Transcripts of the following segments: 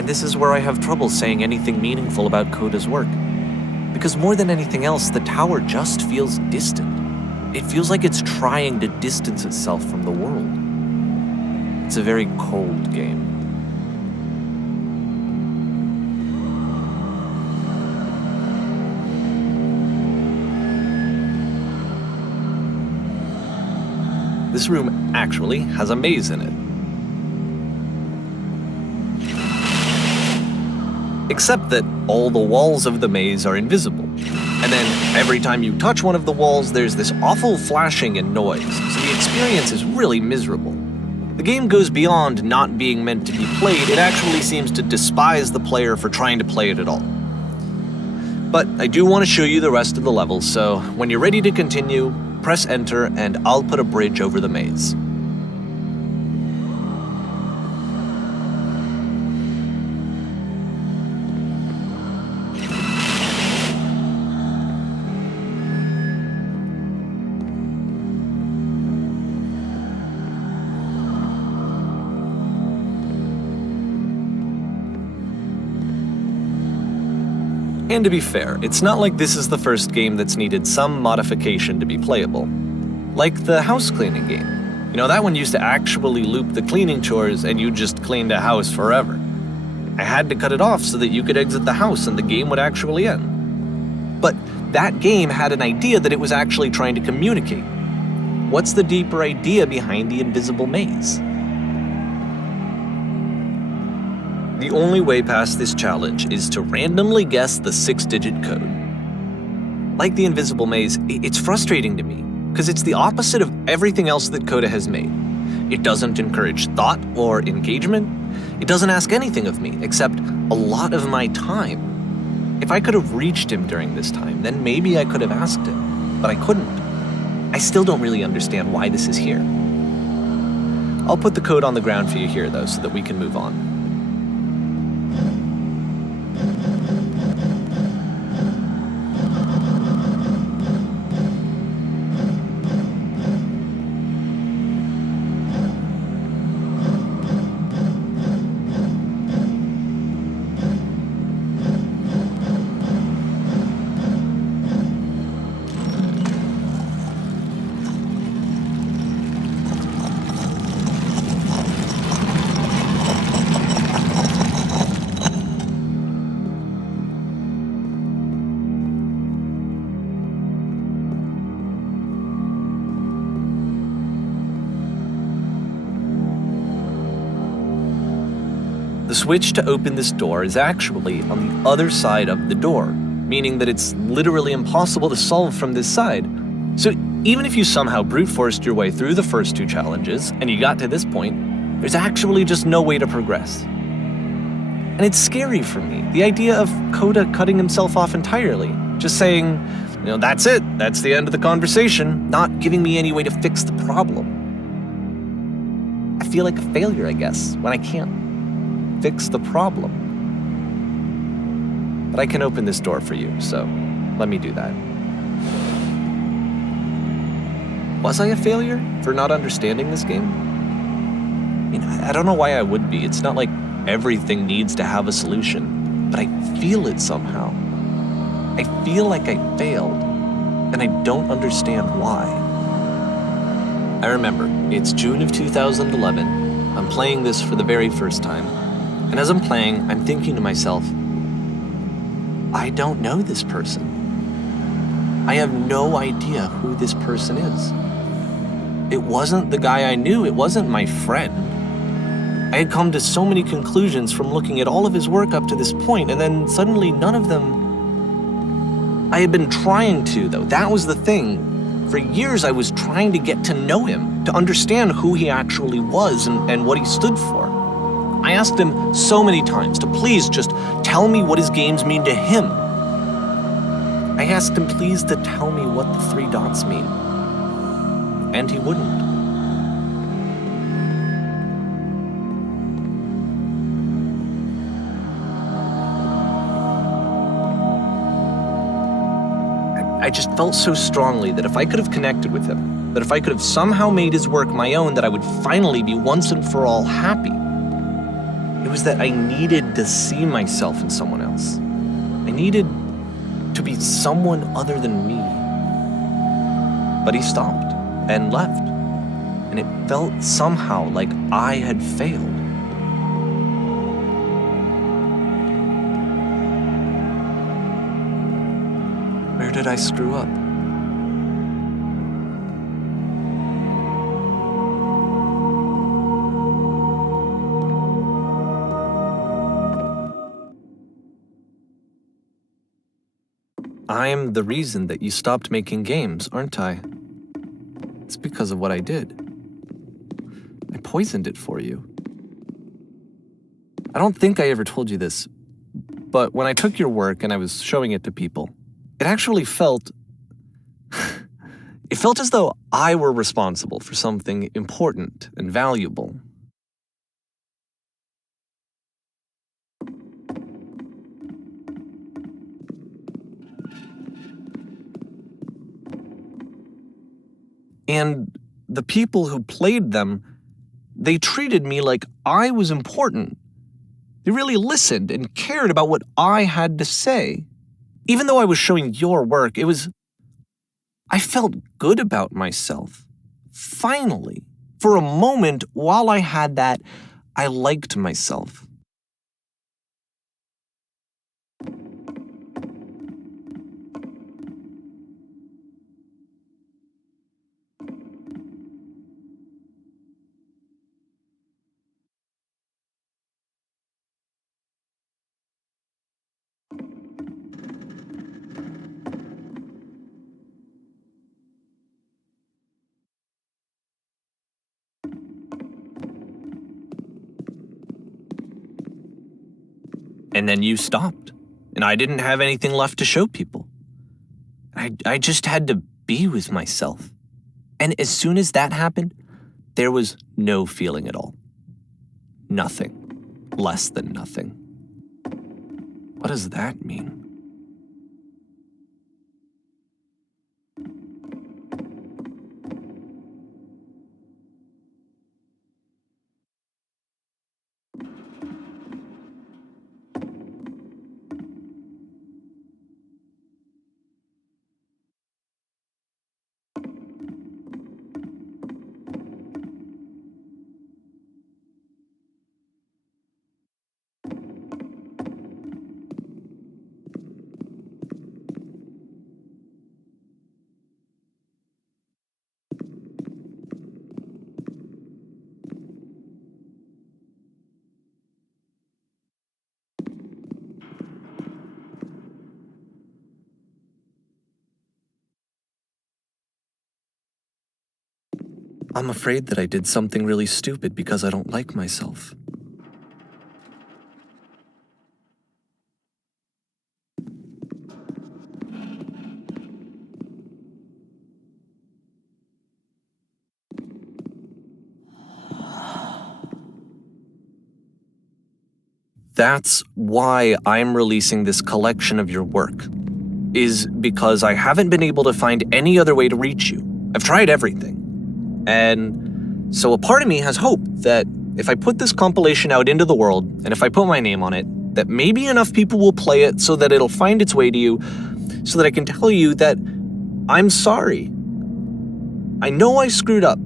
And this is where I have trouble saying anything meaningful about Coda's work. Because more than anything else, the tower just feels distant. It feels like it's trying to distance itself from the world. It's a very cold game. This room actually has a maze in it. Except that all the walls of the maze are invisible. And then every time you touch one of the walls, there's this awful flashing and noise, so the experience is really miserable. The game goes beyond not being meant to be played, it actually seems to despise the player for trying to play it at all. But I do want to show you the rest of the levels, so when you're ready to continue, press enter and I'll put a bridge over the maze. And to be fair, it's not like this is the first game that's needed some modification to be playable. Like the house cleaning game. You know, that one used to actually loop the cleaning chores and you just cleaned a house forever. I had to cut it off so that you could exit the house and the game would actually end. But that game had an idea that it was actually trying to communicate. What's the deeper idea behind the invisible maze? The only way past this challenge is to randomly guess the 6-digit code. Like the invisible maze, it's frustrating to me, because it's the opposite of everything else that Coda has made. It doesn't encourage thought or engagement. It doesn't ask anything of me, except a lot of my time. If I could have reached him during this time, then maybe I could have asked him, but I couldn't. I still don't really understand why this is here. I'll put the code on the ground for you here, though, so that we can move on. The switch to open this door is actually on the other side of the door, meaning that it's literally impossible to solve from this side. So even if you somehow brute forced your way through the first 2 challenges and you got to this point, there's actually just no way to progress. And it's scary for me, the idea of Coda cutting himself off entirely, just saying, you know, that's it, that's the end of the conversation, not giving me any way to fix the problem. I feel like a failure, I guess, when I can't fix the problem. But I can open this door for you, so let me do that. Was I a failure for not understanding this game? I mean, I don't know why I would be. It's not like everything needs to have a solution, but I feel it somehow. I feel like I failed, and I don't understand why. I remember, it's June of 2011. I'm playing this for the very first time. And as I'm playing, I'm thinking to myself, I don't know this person. I have no idea who this person is. It wasn't the guy I knew, it wasn't my friend. I had come to so many conclusions from looking at all of his work up to this point, and then suddenly none of them... I had been trying to, though. That was the thing. For years I was trying to get to know him, to understand who he actually was and what he stood for. I asked him so many times to please just tell me what his games mean to him. I asked him please to tell me what the 3 dots mean. And he wouldn't. I just felt so strongly that if I could have connected with him, that if I could have somehow made his work my own, that I would finally be once and for all happy. It was that I needed to see myself in someone else. I needed to be someone other than me. But he stopped and left, and it felt somehow like I had failed. Where did I screw up? I'm the reason that you stopped making games, aren't I? It's because of what I did. I poisoned it for you. I don't think I ever told you this, but when I took your work and I was showing it to people, it actually felt... it felt as though I were responsible for something important and valuable. And the people who played them, they treated me like I was important. They really listened and cared about what I had to say. Even though I was showing your work, I felt good about myself. Finally, for a moment, while I had that, I liked myself. And then you stopped, and I didn't have anything left to show people. I just had to be with myself. And as soon as that happened, there was no feeling at all. Nothing. Less than nothing. What does that mean? I'm afraid that I did something really stupid because I don't like myself. That's why I'm releasing this collection of your work, is because I haven't been able to find any other way to reach you. I've tried everything. And so a part of me has hope that if I put this compilation out into the world, and if I put my name on it, that maybe enough people will play it so that it'll find its way to you, so that I can tell you that I'm sorry. I know I screwed up.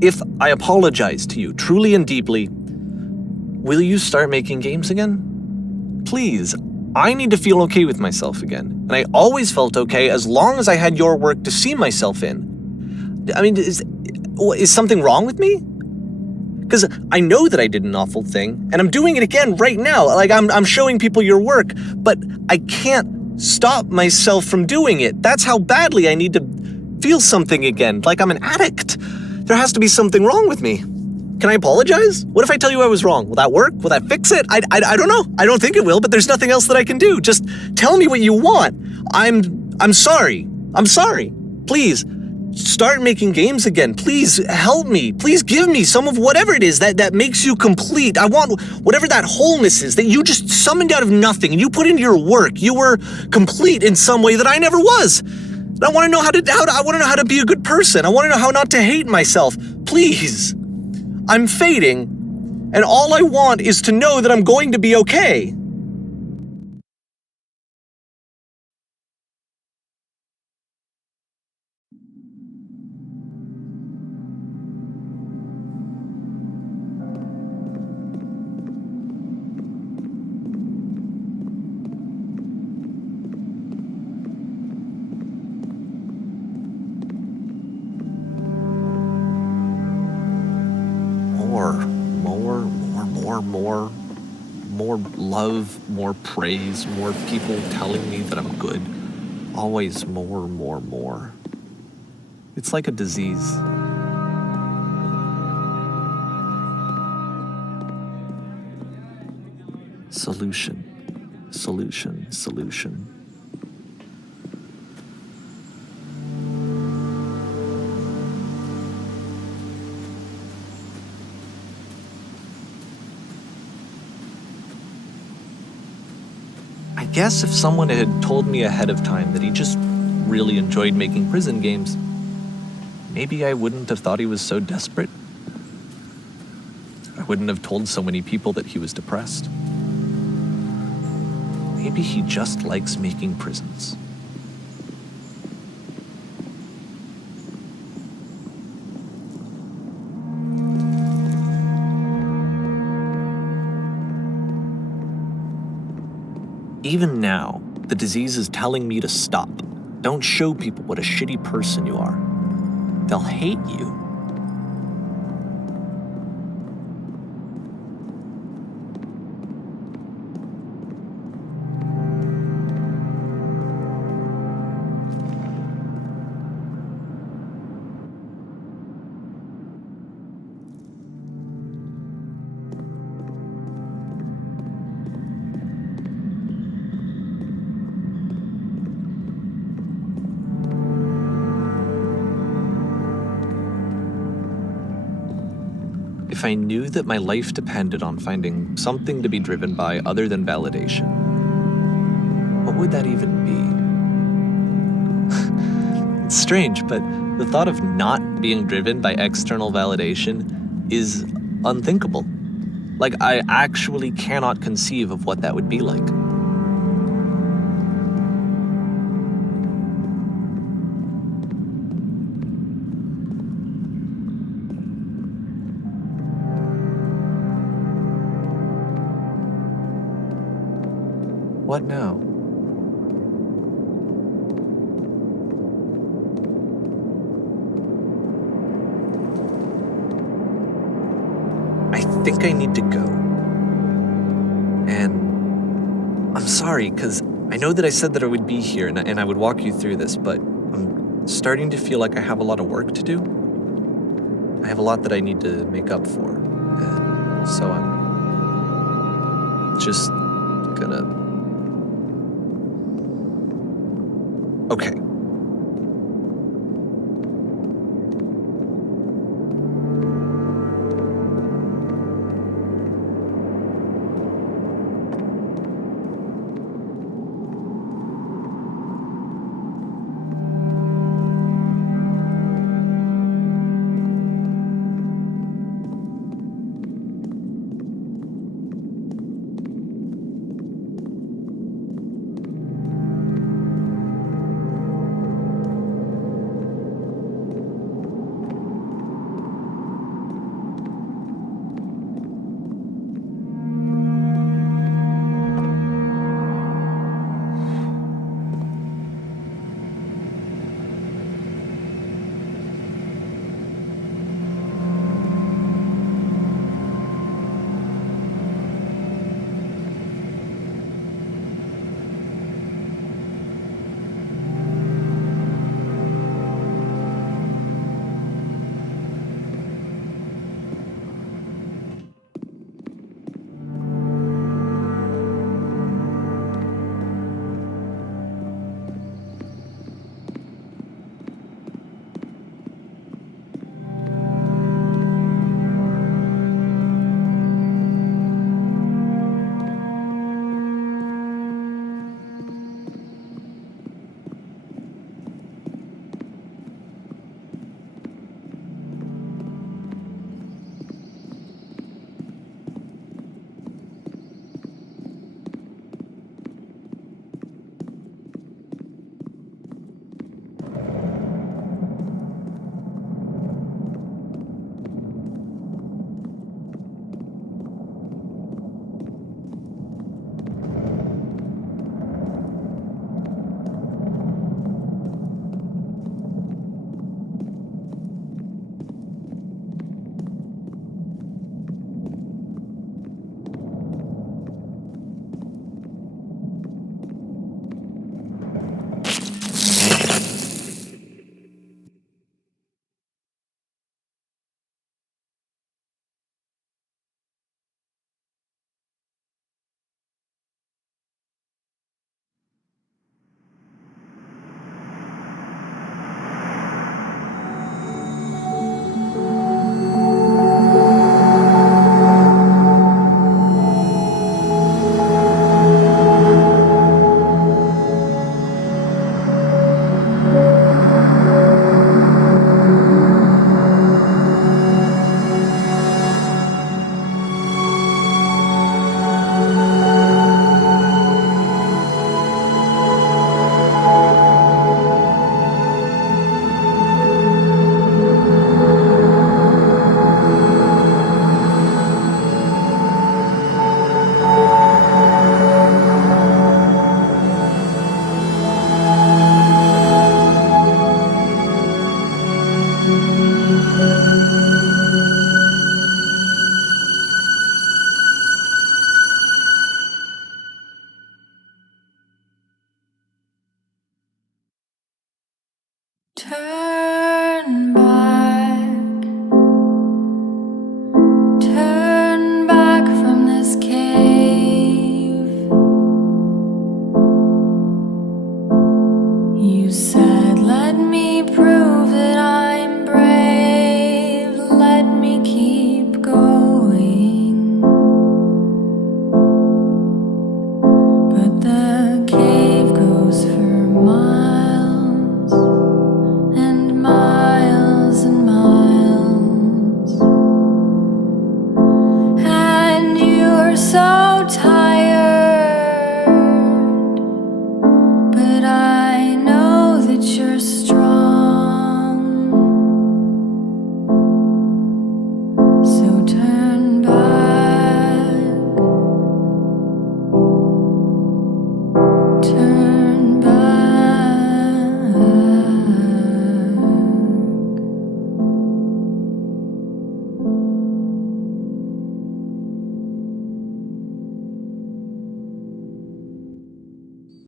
If I apologize to you truly and deeply, will you start making games again? Please, I need to feel okay with myself again. And I always felt okay as long as I had your work to see myself in. I mean, is something wrong with me? Because I know that I did an awful thing, and I'm doing it again right now. Like, I'm showing people your work, but I can't stop myself from doing it. That's how badly I need to feel something again, like I'm an addict. There has to be something wrong with me. Can I apologize? What if I tell you I was wrong? Will that work? Will that fix it? I don't know. I don't think it will, but there's nothing else that I can do. Just tell me what you want. I'm sorry. I'm sorry. Please, start making games again. Please help me. Please give me some of whatever it is that makes you complete. I want whatever that wholeness is that you just summoned out of nothing and you put into your work. You were complete in some way that I never was. And I want to know I want to know how to be a good person. I want to know how not to hate myself. Please. I'm fading, And all I want is to know that I'm going to be okay. More love, more praise, more people telling me that I'm good. Always more. It's like a disease. Solution. I guess if someone had told me ahead of time that he just really enjoyed making prison games, maybe I wouldn't have thought he was so desperate. I wouldn't have told so many people that he was depressed. Maybe he just likes making prisons. Even now, the disease is telling me to stop. Don't show people what a shitty person you are. They'll hate you. If I knew that my life depended on finding something to be driven by other than validation, what would that even be? It's strange, but the thought of not being driven by external validation is unthinkable. Like, I actually cannot conceive of what that would be like. What now? I think I need to go. And I'm sorry, because I know that I said that I would be here and I would walk you through this, but I'm starting to feel like I have a lot of work to do. I have a lot that I need to make up for. And so I'm just gonna... Okay. her.